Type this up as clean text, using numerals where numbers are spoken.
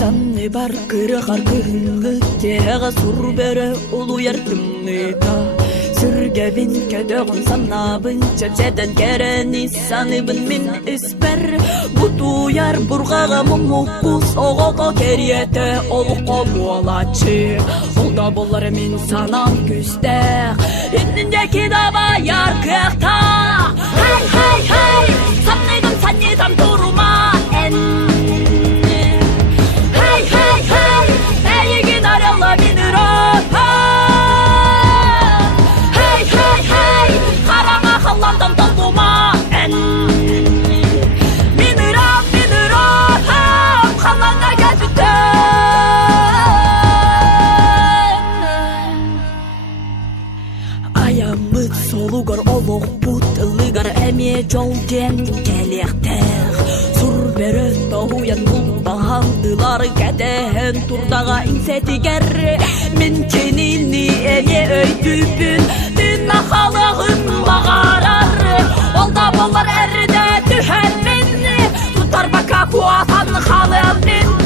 Sanni бар кырыгар күнгүттега сур бере улу яртымныта Сүргебин көдөгүн санабын чепчеден керени саныбын мен испер Бутуяр бургага мумукус огого кериете олуко буалачы Олда болар мен санам күстек Үндүндеки даба яркыкта Хай хай хай санныйдым саннидам турума Аямыт солугар олуг бут ылыгар эме жолден келектер Сур бере тоуян булдагандылар кәдәһен турдага инсетигер Мен кенини эме өйдүбүн дүн ахалыгын багарар Олда болар әрде түһән мен Тутар бака куатан халын мен